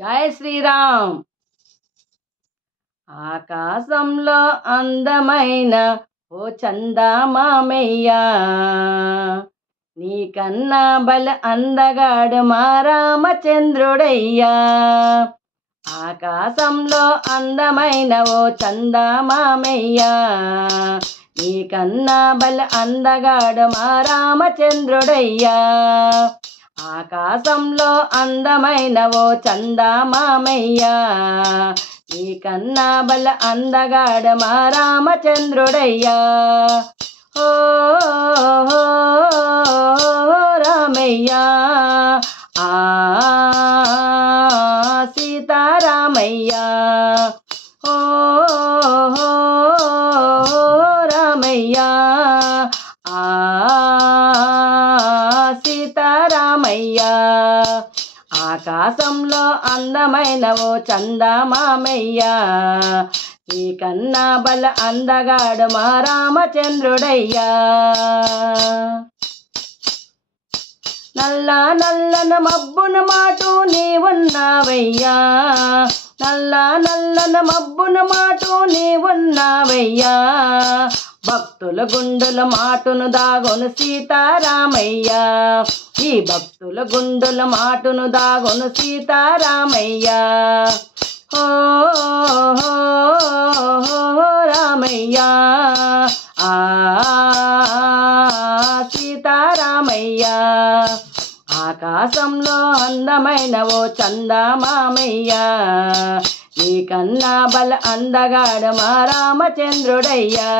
జయ శ్రీరామ్. ఆకాశంలో అందమైన ఓ చందామామయ్యా. నీకన్నా బల అందగాడు మా రామచంద్రుడయ్యా. ఆకాశంలో అందమైన ఓ చందామామయ్యా. నీకన్నా బల అందగాడు మా రామచంద్రుడయ్యా. ఆకాశంలో అందమైన ఓ చందామామయ్యా. నీకన్నా బల అందగాడ మా రామచంద్రుడయ్యా. ఓ రామయ్యా. ఆ సీతారామయ్యా. ఓ రామయ్యా. ఆ ఆకాశంలో అందమైన ఓ చందమామయ్యా. ఈ కన్నా బల అందగాడు మా రామచంద్రుడయ్యా. నల్ల నల్లన మబ్బున మాటు నీవున్నావయ్యా. నల్ల నల్లన మబ్బున మాటు నీవున్నావయ్యా. భక్తుల గుండుల మాటును దాగొను సీతారామయ్య. ఈ భక్తుల గుండుల మాటును దాగొను సీతారామయ్య. ఓ రామయ్య. ఆ సీతారామయ్య. ఆకాశంలో అందమైన ఓ చందమామయ్య. నీకన్నా బల అందగాడ మా రామచంద్రుడయ్యా.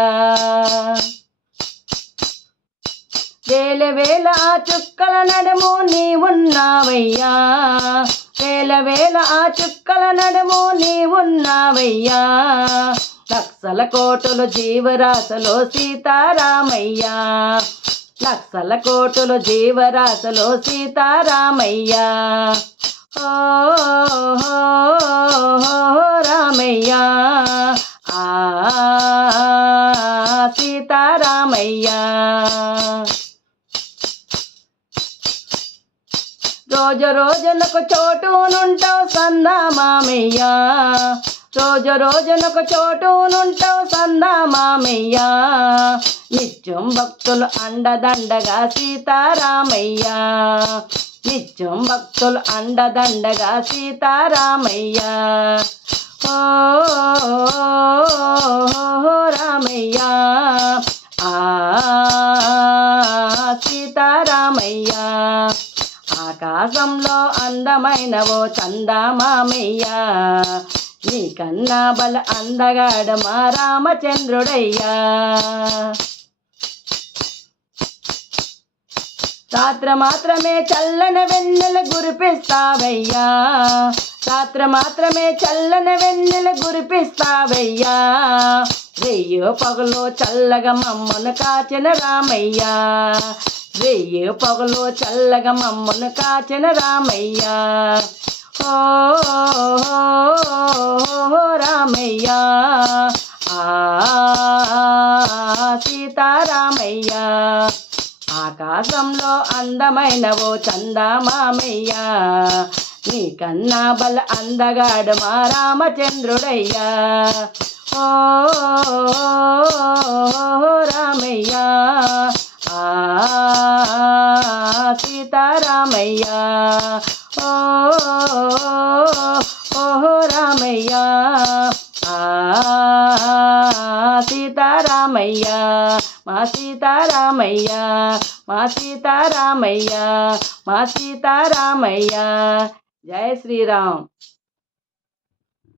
వేల వేల ఆ చుక్కల నడుము నీ ఉన్నావయ్యా వేల వేల ఆ చుక్కల నడుము నీ ఉన్నావయ్యా లక్షల కోటులు జీవరాశలో సీతారామయ్యా. లక్షల కోటులు జీవరాశలో సీతారామయ్యా. ఓ రోజు రోజునకు చోటునుంటావు సందామామయ్యా రోజు రోజునకు చోటునుంటావు సందామామయ్యా నిత్యం భక్తులు అండదండగా సీతారామయ్యా. నిత్యం భక్తులు అండదండగా సీతారామయ్య. ఓ రామయ్యా. ఆ సీతారామయ్య. ఆకాశంలో అందమైన ఓ చందమామయ్యా. నీకన్నా బల అందగాడ మా రామచంద్రుడయ్యా. రాత్ర మాత్రమే చల్లన వెన్నెల గురిపిస్తావయ్యా రాత్ర మాత్రమే చల్లన వెన్నెల గురిపిస్తావయ్యా వెయ్యో పగలో చల్లగా మమ్మను కాచిన రామయ్యా. వెయ్యి పగలో చల్లగా మమ్మను కాచిన రామయ్య. ఓ రామయ్య. ఆ సీతారామయ్య. ఆకాశంలో అందమైన ఓ చందమామయ్య. నీకన్నా బల అందగాడు మా రామచంద్రుడయ్యా. ఓ రామయ్యా. ఆ సీతారామయ్యా ఓ రామయ్యా ఆ సీతారామయ్యా మా సీతారామయ్యా మా సీతారామయ్యా మా సీతారామయ్యా జయ శ్రీరామ్